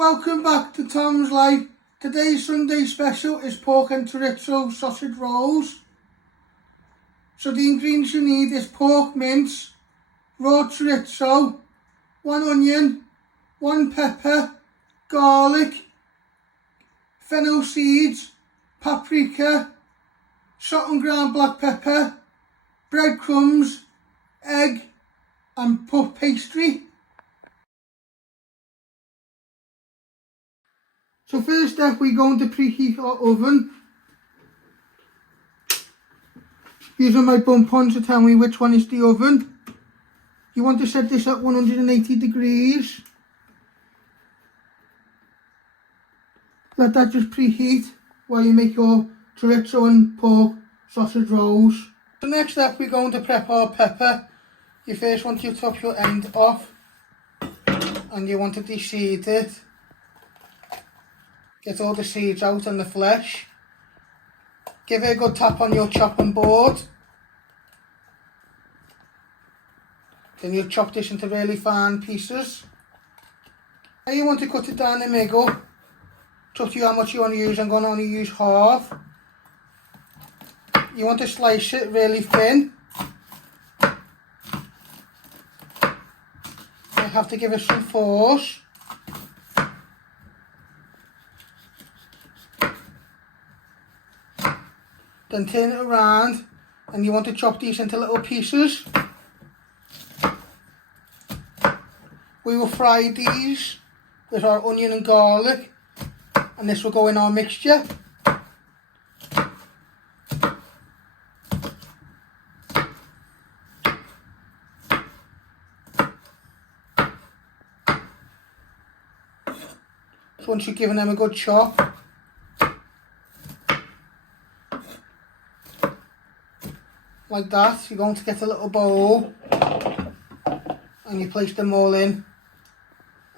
Welcome back to Tom's Life. Today's Sunday special is pork and chorizo sausage rolls. So the ingredients you need is pork mince, raw chorizo, 1 onion, 1 pepper, garlic, fennel seeds, paprika, salt and ground black pepper, breadcrumbs, egg and puff pastry. So first step, we're going to preheat our oven. Using my bump on to tell me which one is the oven. You want to set this at 180 degrees. Let that just preheat while you make your chorizo and pork sausage rolls. The next step, we're going to prep our pepper. You first want to top your end off and you want to de-seed it. Get all the seeds out and the flesh. Give it a good tap on your chopping board. Then you'll chop this into really fine pieces. Now you want to cut it down the middle. It's up to you how much you want to use. I'm going to only use half. You want to slice it really thin. You have to give it some force. Then turn it around and you want to chop these into little pieces. We will fry these with our onion and garlic, and this will go in our mixture. So once you've given them a good chop, like that, you're going to get a little bowl and you place them all in,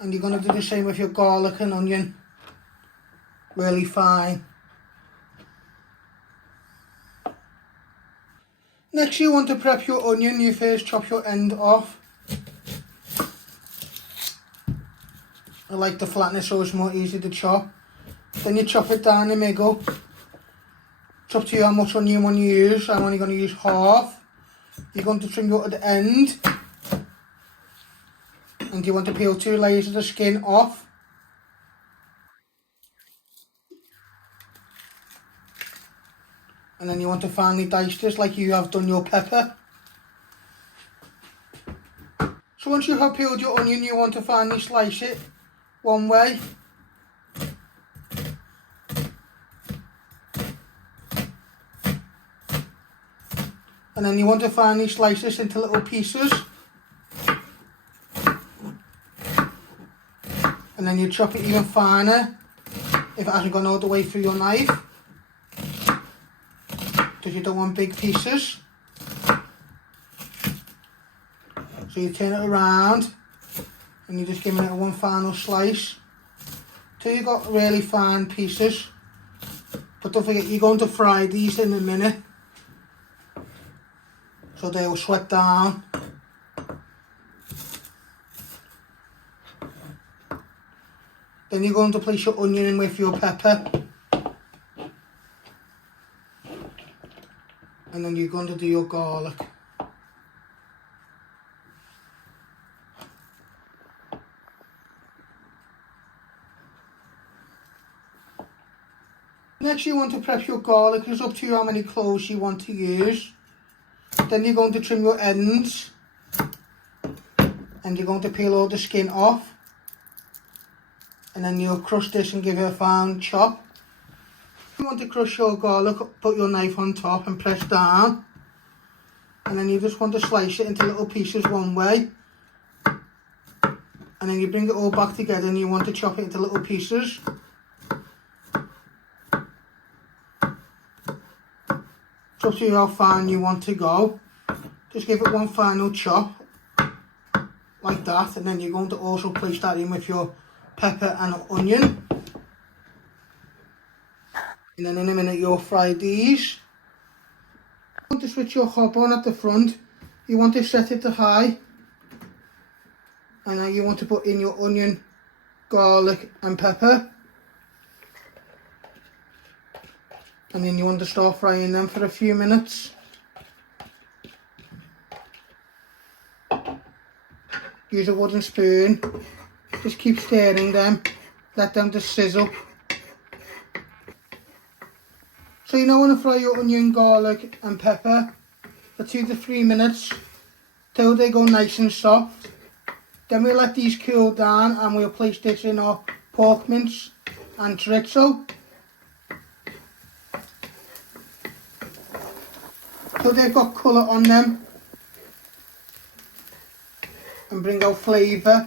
and you're going to do the same with your garlic and onion, really fine. Next you want to prep your onion. You first chop your end off. I like the flatness so it's more easy to chop. Then you chop it down the middle. It's up to you how much onion you want to use. I'm only going to use half. You're going to trim it at the end. And you want to peel 2 layers of the skin off. And then you want to finely dice this like you have done your pepper. So once you have peeled your onion, you want to finely slice it one way. And then you want to finely slice this into little pieces. And then you chop it even finer if it hasn't gone all the way through your knife, because you don't want big pieces. So you turn it around and you're just giving it one final slice till you got really fine pieces. But don't forget, you're going to fry these in a minute, so they will sweat down. Then you're going to place your onion in with your pepper. And then you're going to do your garlic. Next you want to prep your garlic. It's up to you how many cloves you want to use. Then you're going to trim your ends. And you're going to peel all the skin off. And then you'll crush this and give it a fine chop. You want to crush your garlic, put your knife on top and press down. And then you just want to slice it into little pieces one way. And then you bring it all back together and you want to chop it into little pieces. It's up to you how fine you want to go. Just give it one final chop, like that. And then you're going to also place that in with your pepper and onion. And then in a minute you'll fry these. You want to switch your hob on at the front. You want to set it to high. And now you want to put in your onion, garlic and pepper. And then you want to start frying them for a few minutes. Use a wooden spoon. Just keep stirring them. Let them just sizzle. So you now want to fry your onion, garlic and pepper for 2 to 3 minutes till they go nice and soft. Then we'll let these cool down and we'll place this in our pork mince and chorizo. So they've got colour on them and bring out flavour.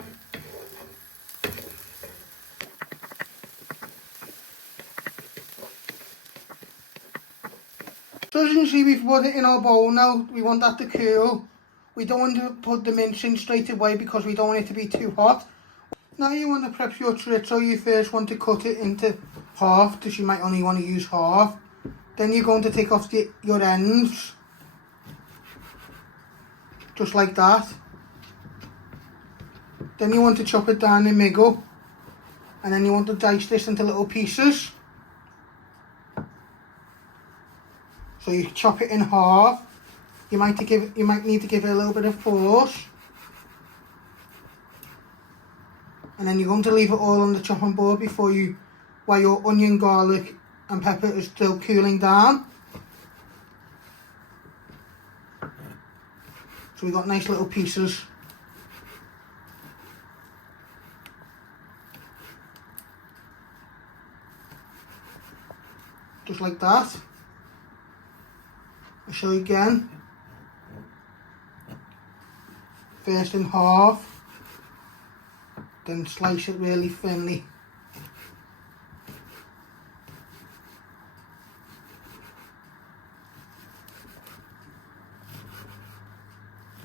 So as you can see, we've put it in our bowl now. We want that to cool. We don't want to put the mince in straight away because we don't want it to be too hot. Now you want to prep your chorizo. You first want to cut it into half, because you might only want to use half. Then you're going to take off your ends, just like that. Then you want to chop it down the middle, and then you want to dice this into little pieces. So you chop it in half. You might need to give it a little bit of force. And then you're going to leave it all on the chopping board while your onion, garlic and pepper is still cooling down. So we've got nice little pieces. Just like that. I'll show you again. First in half, then slice it really thinly.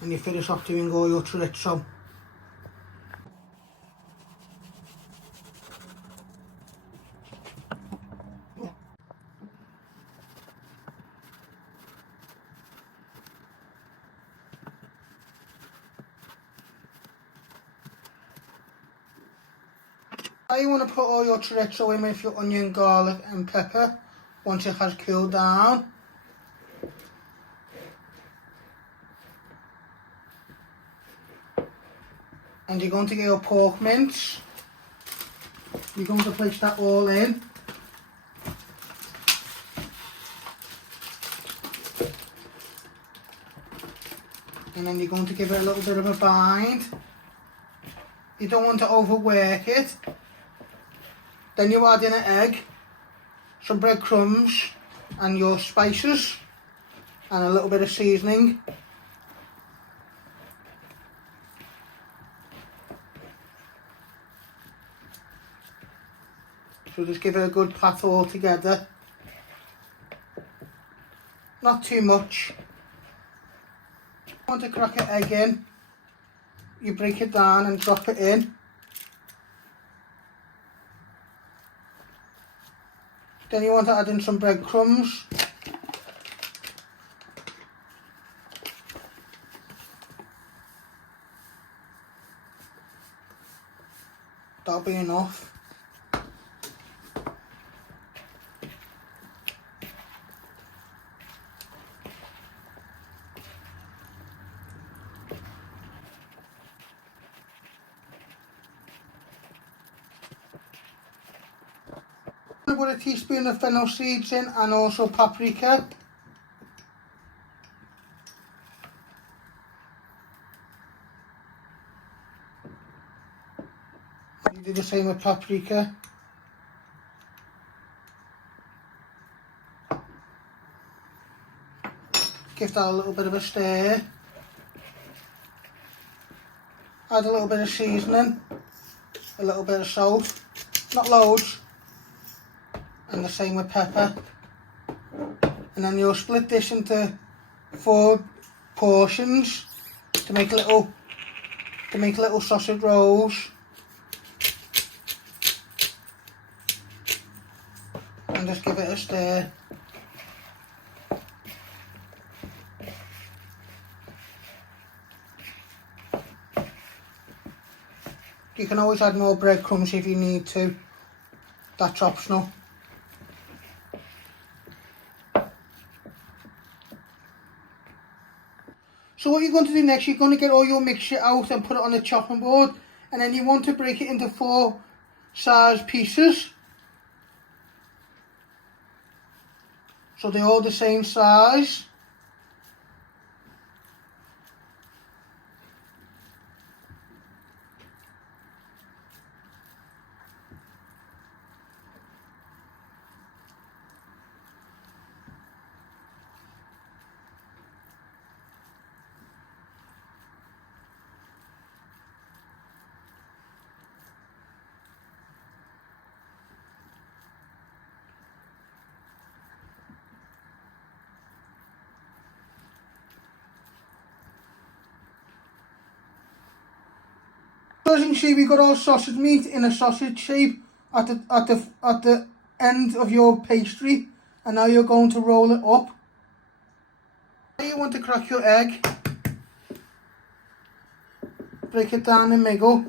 And you finish off doing all your chorizo. Now you want to put all your chorizo in with your onion, garlic and pepper once it has cooled down. And you're going to get your pork mince. You're going to place that all in. And then you're going to give it a little bit of a bind. You don't want to overwork it. Then you add in an egg, some breadcrumbs and your spices and a little bit of seasoning. So just give it a good pat all together. Not too much. If you want to crack an egg in, you break it down and drop it in. Then you want to add in some breadcrumbs. That'll be enough. I put a teaspoon of fennel seeds in and also paprika. You do the same with paprika. Give that a little bit of a stir. Add a little bit of seasoning, a little bit of salt, not loads. And the same with pepper. And then you'll split this into 4 portions to make little sausage rolls. And just give it a stir. You can always add more breadcrumbs if you need to. That's optional. So what you're going to do next, you're going to get all your mixture out and put it on the chopping board, and then you want to break it into 4 size pieces. So they're all the same size. So as you can see, we've got our sausage meat in a sausage shape at the end of your pastry, and now you're going to roll it up. Now you want to crack your egg, break it down in the middle,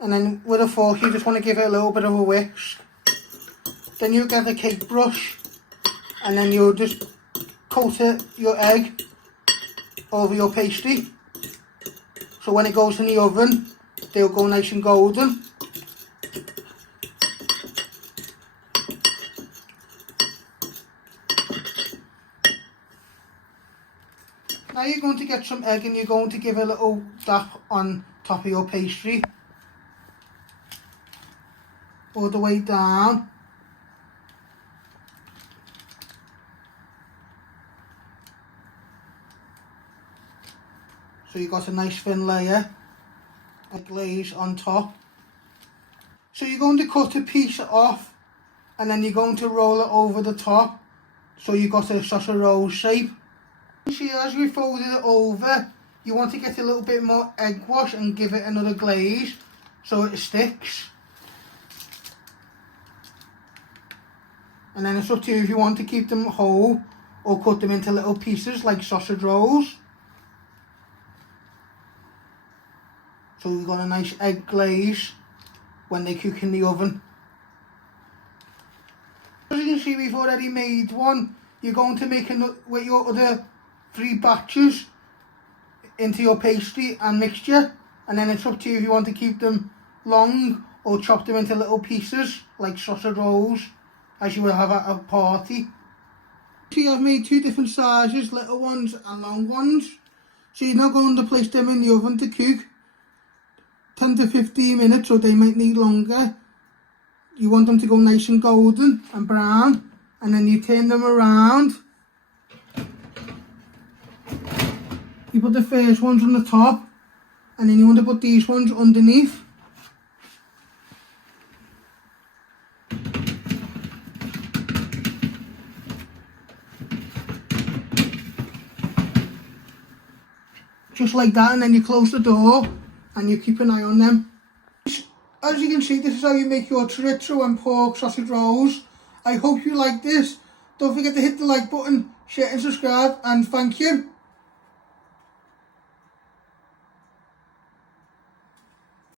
and then with a fork you just want to give it a little bit of a whisk. Then you get the cake brush, and then you'll just coat your egg over your pastry, so when it goes in the oven they'll go nice and golden. Now you're going to get some egg and you're going to give a little dap on top of your pastry all the way down. So you've got a nice thin layer of glaze on top. So you're going to cut a piece off and then you're going to roll it over the top, so you've got a sausage roll shape. See, as we folded it over, you want to get a little bit more egg wash and give it another glaze so it sticks. And then it's up to you if you want to keep them whole or cut them into little pieces like sausage rolls. So we've got a nice egg glaze when they cook in the oven. As you can see, we've already made one. You're going to make another with your other 3 batches into your pastry and mixture, and then it's up to you if you want to keep them long or chop them into little pieces like sausage rolls, as you will have at a party. See, I've made 2 different sizes, little ones and long ones. So you're now going to place them in the oven to cook 10 to 15 minutes, or they might need longer. You want them to go nice and golden and brown, and then you turn them around. You put the first ones on the top, and then you want to put these ones underneath. Just like that, and then you close the door and you keep an eye on them. As you can see, this is how you make your chorizo and pork sausage rolls. I hope you like this. Don't forget to hit the like button, share and subscribe, and thank you.